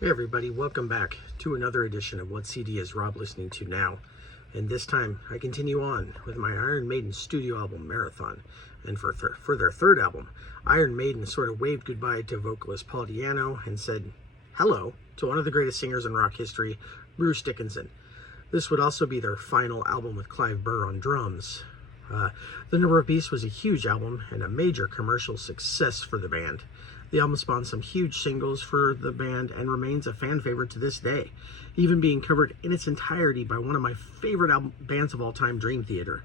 Hey everybody, welcome back to another edition of What CD is Rob listening to now. And this time I continue on with my Iron Maiden studio album Marathon. And for their third album, Iron Maiden sort of waved goodbye to vocalist Paul Di'Anno and said hello to one of the greatest singers in rock history, Bruce Dickinson. This would also be their final album with Clive Burr on drums. The Number of Beasts was a huge album and a major commercial success for the band. The album spawned some huge singles for the band and remains a fan favorite to this day, even being covered in its entirety by one of my favorite bands of all time, Dream Theater.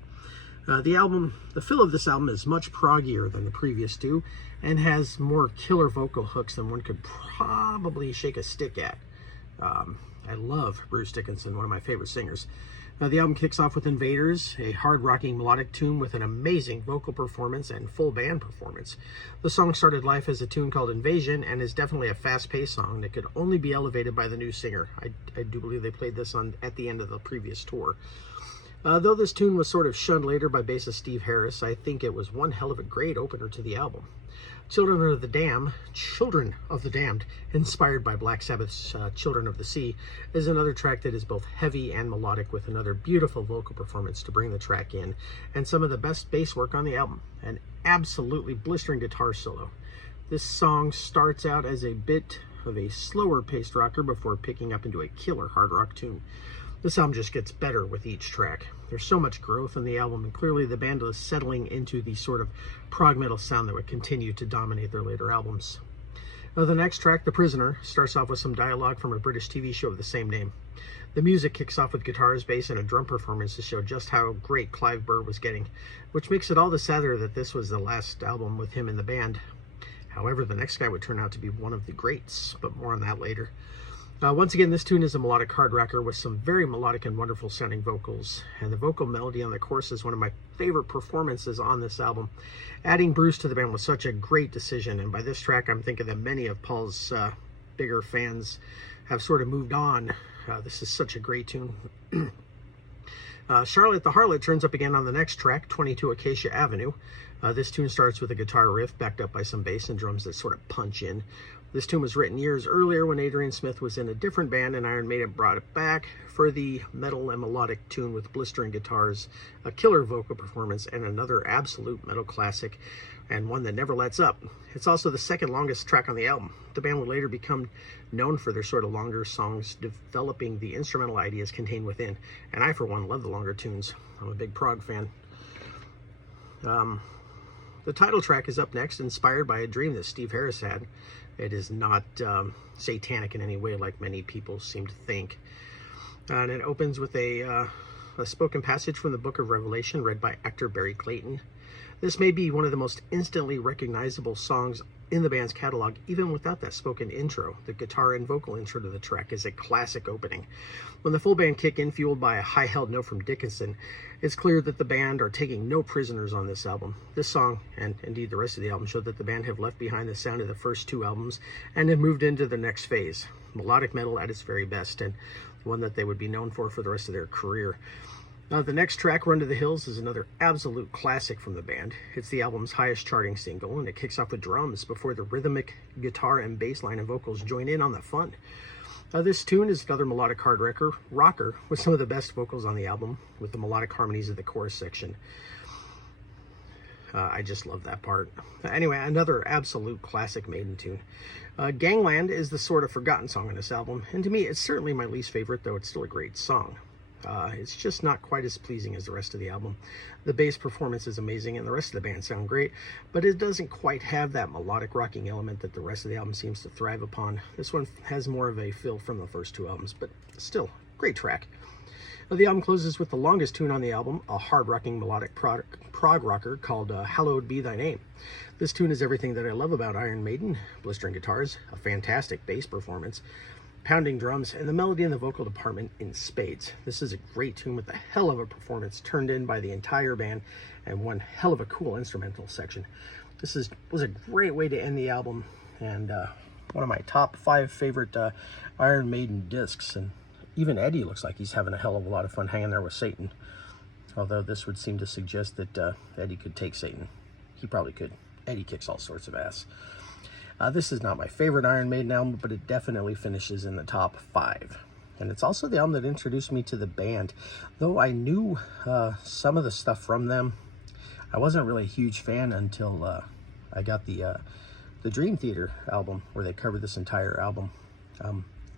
The feel of this album is much proggier than the previous two and has more killer vocal hooks than one could probably shake a stick at. I love Bruce Dickinson, one of my favorite singers. The album kicks off with Invaders, a hard-rocking melodic tune with an amazing vocal performance and full band performance. The song started life as a tune called Invasion and is definitely a fast-paced song that could only be elevated by the new singer. I do believe they played this at the end of the previous tour. Though this tune was sort of shunned later by bassist Steve Harris, I think it was one hell of a great opener to the album. Children of the Damned, inspired by Black Sabbath's Children of the Sea, is another track that is both heavy and melodic with another beautiful vocal performance to bring the track in, and some of the best bass work on the album, an absolutely blistering guitar solo. This song starts out as a bit of a slower paced rocker before picking up into a killer hard rock tune. This album just gets better with each track. There's so much growth in the album, and clearly the band is settling into the sort of prog metal sound that would continue to dominate their later albums. The next track, The Prisoner, starts off with some dialogue from a British TV show of the same name. The music kicks off with guitars, bass, and a drum performance to show just how great Clive Burr was getting, which makes it all the sadder that this was the last album with him in the band. However, the next guy would turn out to be one of the greats, but more on that later. Once again, this tune is a melodic hard rocker with some very melodic and wonderful sounding vocals, and the vocal melody on the chorus is one of my favorite performances on this album. Adding Bruce to the band was such a great decision, and by this track I'm thinking that many of Paul's bigger fans have sort of moved on. This is such a great tune. Charlotte the Harlot turns up again on the next track, 22 Acacia Avenue. This tune starts with a guitar riff backed up by some bass and drums that sort of punch in. This tune was written years earlier when Adrian Smith was in a different band, and Iron Maiden brought it back for the metal and melodic tune with blistering guitars, a killer vocal performance, and another absolute metal classic, and one that never lets up. It's also the second longest track on the album. The band would later become known for their sort of longer songs, developing the instrumental ideas contained within, and I, for one, love the longer tunes. I'm a big prog fan. The title track is up next, inspired by a dream that Steve Harris had. It is not satanic in any way like many people seem to think. And it opens with a spoken passage from the Book of Revelation read by actor Barry Clayton. This may be one of the most instantly recognizable songs in the band's catalog, even without that spoken intro. The guitar and vocal intro to the track is a classic opening. When the full band kick in, fueled by a high-held note from Dickinson, it's clear that the band are taking no prisoners on this album. This song, and indeed the rest of the album, show that the band have left behind the sound of the first two albums and have moved into the next phase. Melodic metal at its very best, and one that they would be known for the rest of their career. The next track, Run to the Hills, is another absolute classic from the band. It's the album's highest charting single, and it kicks off with drums before the rhythmic guitar and bass line and vocals join in on the fun. This tune is another melodic hard rocker with some of the best vocals on the album, with the melodic harmonies of the chorus section. I just love that part. Anyway, another absolute classic Maiden tune. Gangland is the sort of forgotten song on this album, and to me it's certainly my least favorite, though it's still a great song. It's just not quite as pleasing as the rest of the album. The bass performance is amazing and the rest of the band sound great, but it doesn't quite have that melodic rocking element that the rest of the album seems to thrive upon. This one has more of a feel from the first two albums, but still, great track. The album closes with the longest tune on the album, a hard-rocking melodic prog rocker called Hallowed Be Thy Name. This tune is everything that I love about Iron Maiden: blistering guitars, a fantastic bass performance, pounding drums, and the melody in the vocal department in spades. This is a great tune with a hell of a performance turned in by the entire band and one hell of a cool instrumental section. This was a great way to end the album, and one of my top 5 favorite Iron Maiden discs. And even Eddie looks like he's having a hell of a lot of fun hanging there with Satan. Although this would seem to suggest that Eddie could take Satan. He probably could. Eddie kicks all sorts of ass. This is not my favorite Iron Maiden album, but it definitely finishes in the top 5. And it's also the album that introduced me to the band. Though I knew some of the stuff from them, I wasn't really a huge fan until I got the Dream Theater album, where they covered this entire album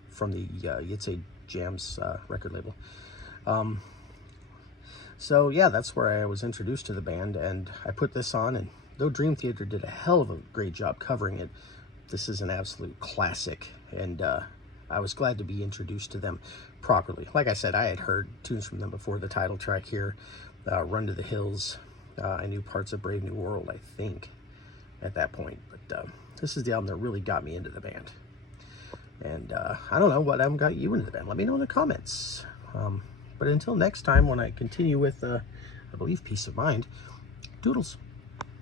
from the Yitzhak Jams record label. So yeah, that's where I was introduced to the band, and I put this on, and though Dream Theater did a hell of a great job covering it, this is an absolute classic, and I was glad to be introduced to them properly. Like I said, I had heard tunes from them before the title track here, Run to the Hills. I knew parts of Brave New World, I think, at that point, but this is the album that really got me into the band. And I don't know what album got you into the band. Let me know in the comments. But until next time, when I continue with, I believe, Peace of Mind, doodles.